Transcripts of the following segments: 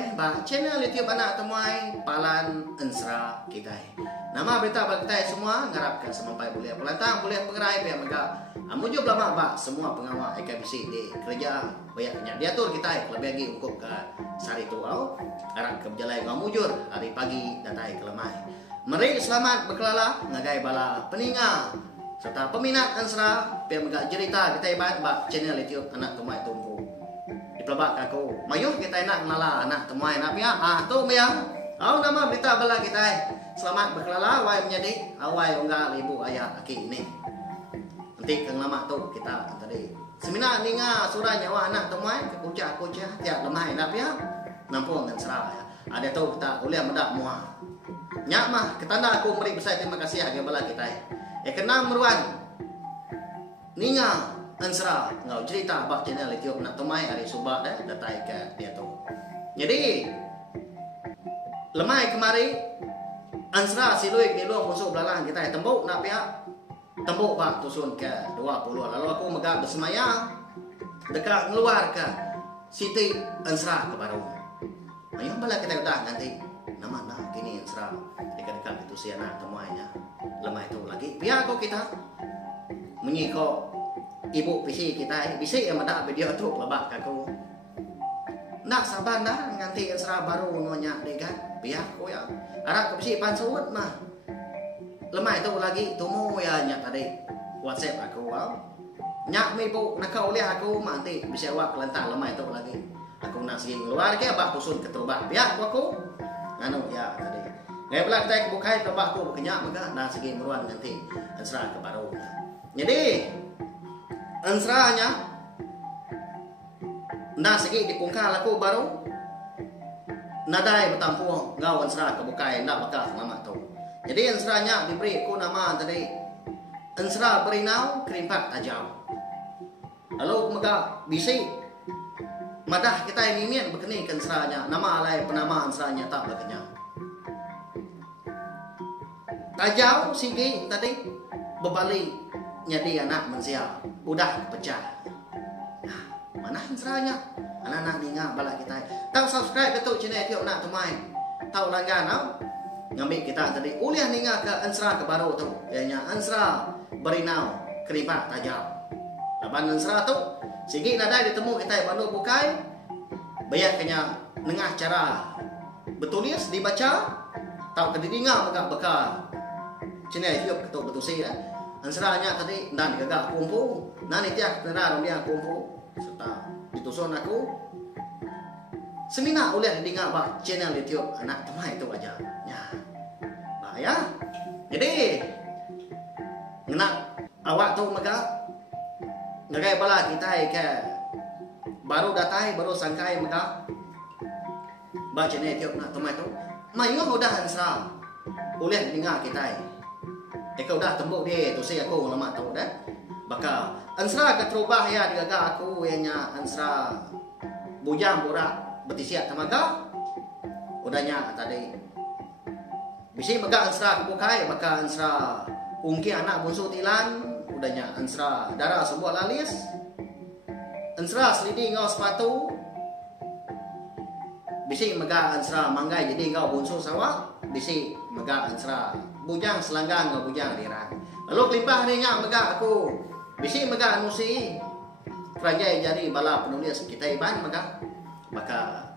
kita ba channel YouTube anak temuai Palan Ensra kita. Nama berita bagi kita semua ngarapkan sampai boleh pelantang boleh pengerai pihak mega. Amujo lama ba semua pengawal IKBC di kerja banyaknya diatur kita lebih lagi untuk ke sari tu au arah ke berjalan ngamujur hari pagi datai ke lemai. Mari selamat berkelala ngagai bala peninga serta peminat Ensra pihak mega cerita kita iban ba channel YouTube anak temuai tumpu. Pelabak aku mayuh kita nak nala anak temuai nak pihak tu yang nama berita bala kita selamat berkelala awai menjadi awai unggal ibu ayah aki ini nanti kang lama tu kita tadi seminar ninga surah nyawa anak temuai kucah tiap lemah nak pihak nampung dan serah ada tu kita boleh mendak muah nyak mah ketanda aku beri besar terima kasih agak bala kita kena meruan ninga Ensra ngau cerita bak channel YouTube nak temai hari subak dah datai ke dia tu. Jadi lemai kemari Ensra silui ni luang musuh belalang kita tembuk nak pihak tembuk bak tusun ke 20 lalu aku megak bersemayang dekat keluar ke Siti Ensra ke baru. Mayang bala kita dah nanti nama nak kini Ensra dekat-dekat itu si anak temuainya lemai tu lagi pihak aku kita menyikok ibu bisi kita bisi yang ada video tu lebak aku nak sabar dah nganti Ensra baru nonyak dekat biar aku ya arak bisi pansuut mah lemai tu lagi tumu ya nyak tadi WhatsApp aku nyak mi bu nak kau lihat aku nanti bisa awak kelentar lemai tu lagi aku nak sing keluar ke abah tusun ketubak biar aku anu ya tadi ngai pelak tak bukai tubak aku kenyak maka nak segi meruan nanti Ensra ke baru jadi Ensra nya nda segi dipungkal aku baru nadai bertampu ngau Ensra ke bukai ndak bakal nama tu. Jadi Ensra nya diberi aku nama tadi Ensra berinau kerimpat tajam. Lalu maka bisi madah kita ini mian berkeni ke Ensra nya nama alai penama Ensra nya tak berkenya. Tajau sigi tadi berbalik jadi anak manusia udah pecah. Nah, mana Ensranya? Anak-anak ninga bala kita. Tahu subscribe betul channel YouTube nak temai. Tahu langgan tau? Ngambil kita tadi uliah ninga ke Ensra ke baru tu. Ianya Ensra berinau keribat tajam. Laban Ensra tu sigi nadai ditemu kita baru bukai. Bayar kena nengah cara betulis dibaca. Tahu ke ninga beka channel YouTube ketuk betul sih Ensra nya tadi dan gagak kumpu nani tiak benar dia kumpu serta ditusun aku semina oleh dengar bak channel YouTube anak temai itu aja ya bahaya jadi nak awak tu mega ngagai bala kita ke baru datai baru sangkai mega bak channel YouTube nak temai tu mayu udah Ensra oleh dengar kita kau dah tembuk dia tu saya aku lama tahu dah bakal Ensra ke terubah ya digaga aku yang Ensra bujang borak betisiat tamaga udahnya tadi bisi mega Ensra kebukai bakal Ensra ungki anak bungsu tilan udahnya Ensra darah sebuah lalis Ensra selidi ngau sepatu bisi mega Ensra manggai jadi ngau bungsu sawah bisi mega Ensra bujang selanggang ngau bujang dirang lalu kelimpah ni nya mega aku bisi mega anusi kerajai jadi bala penulis kita iban mega maka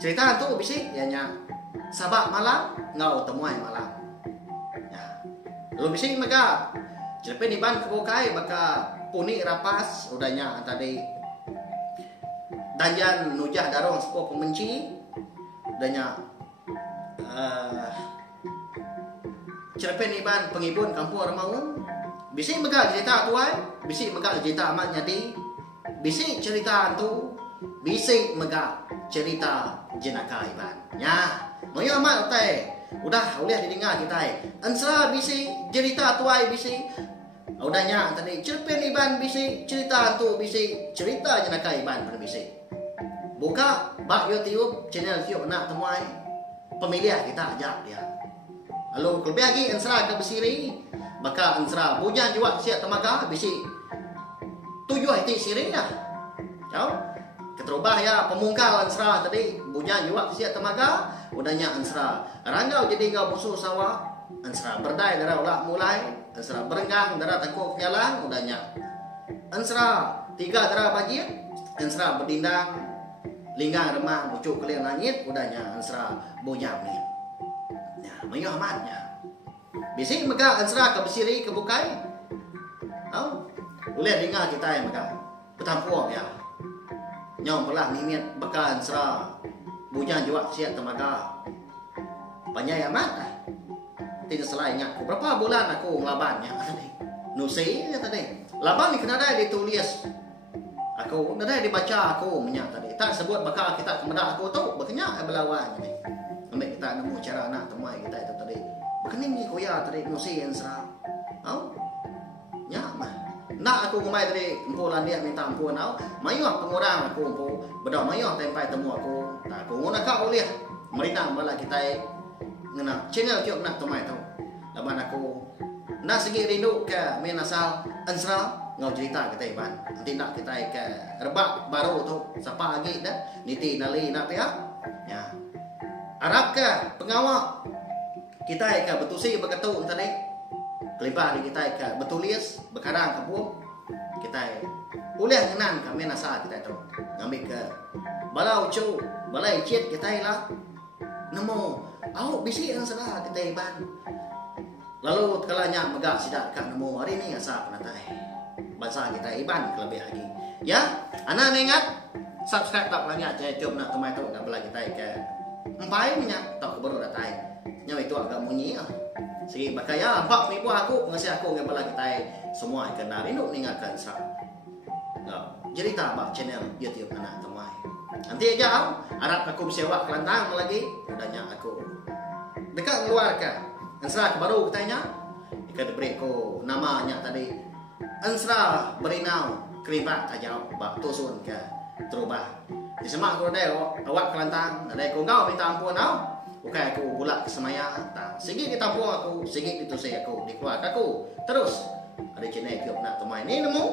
cerita tu bisi ya nya sabak malam ngau temuai malam ya lalu bisi mega cerpen iban kebukai maka puni rapas udahnya tadi danjan nujah darong sepo pembenci udahnya cerpen iban pengibun kampung Remaung bisi mega cerita tuai bisi mega cerita amat jadi bisi cerita tu bisi mega cerita jenaka iban ya moyo amat utai udah boleh didengar kita Ensra bisi cerita tuai bisi udahnya tadi cerpen iban bisi cerita tu bisi cerita jenaka iban berbisi buka bak YouTube channel YouTube nak temuai pemilihan kita ajak dia lalu kelebih lagi Ensra ke bersiri maka Ensra bujan juga siap temaga bisi tujuh hati siri dah. Tahu? Keterubah ya pemungkal ansra tadi bunya juga siap temaga udahnya ansra ranggau jadi kau musuh sawah ansra berdai darah ulah mulai ansra berenggang darah takut jalan udahnya ansra tiga darah bajir ansra berdindang linggang remang bucuk keliling langit udahnya ansra bunya ni ya mayuh amatnya bising maka ansra ke besiri ke bukai au boleh dengar kita yang maka betampuang ya nyom pelah mimit bekan sera bujan juga siap temaga banyak amat tidak selainnya aku berapa bulan aku ngelabannya tadi nusi ya tadi laban ni kena ada ditulis aku ada dibaca aku menyak tadi tak sebut bakal kita kemedak aku tu berkenyak belawan ni ambil kita nemu cara nak temai kita itu tadi berkening ni koya tadi nusi yang sera au nyak mah nak aku kemai tadi empulan dia minta ampun au mayuh pengurang aku empu bedah mayuh tempai temu aku tak aku ngona kau liah merina bala kita ngena channel tiok nak temai tau laban aku nak segi rindu ke main asal ansra ngau cerita kita iban nanti nak kita ke rebak baru tu siapa lagi dah niti nali nak pihak ya Arab ke pengawak kita ke betusi berketu tadi kelibah di kita ke betulis bekarang ke buah kita boleh ngenan kami nasa kita tu ngambil ke balau cu balai cit kita lah nemu au bisi yang salah kita iban lalu kalanya megak sidak kan nemu hari ni asa penatai bahasa kita iban lebih lagi ya anak ingat subscribe tak lagi aja YouTube nak temai tu nak bela kita ke empai minyak tak baru datai nyawa itu agak munyi segi bakaya empat minggu aku ngasih aku ngebala kita semua kena rindu ningakan sa cerita bak channel YouTube anak temai nanti aja harap aku bisa wak kelantang lagi udahnya aku dekat keluarga ansra baru katanya ikat beri ko namanya tadi ansra berinau keribat aja bak tusun ke terubah di semak aku ada awak kelantang ada aku ngau minta ampun au bukan aku pula kesemaya tak segi ditampung aku segi ditusai aku di keluarga aku terus ada channel YouTube nak temai ni nemu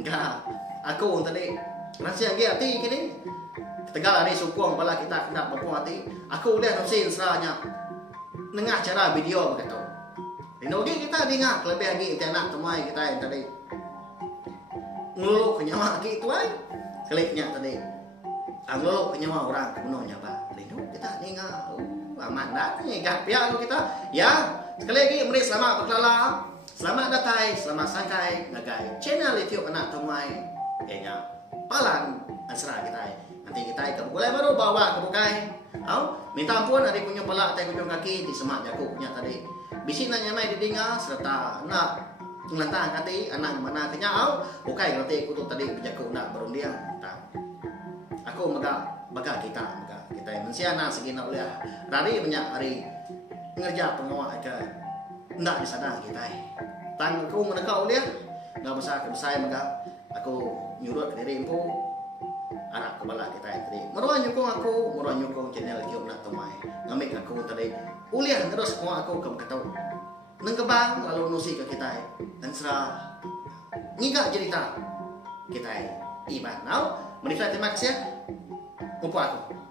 enggak aku tadi nasi lagi hati kini tegal hari sukung pala kita kena berpuang hati aku lihat nusin seranya nengah cara video begitu lagi kita dengar lebih lagi kita nak temai kita yang tadi ngeluk kenyawa lagi itu ay kliknya tadi ngeluk kenyawa orang kebunuhnya pak lindung kita dengar aman dah ni gapian kita ya sekali lagi mari selamat berkelala selamat datang selamat sangkai ngagai channel YouTube anak temai kayaknya palang ansra kita nanti kita ke bukai baru bawa ke bukai au minta ampun ada punya pelak tai kunjung kaki di semak jaku punya tadi bisi nanya nai didinga serta nak ngelantang hati anak mana kenya au bukai ngerti aku tu tadi berjaku nak berundiang tak aku baga kita yang mensiana segina oleh rari banyak hari ngerja pengawal ke ndak di sana kita tang aku menekau dia nggak besar ke besar maka aku nyuruh ke diri empu anak kepala kita tadi meruan nyukung channel YouTube nak temai ngambil aku tadi uliah terus aku ke ketau nengkebang lalu nusi ke kita ansra ngiga cerita kita iban now menikah terima kasih umpu aku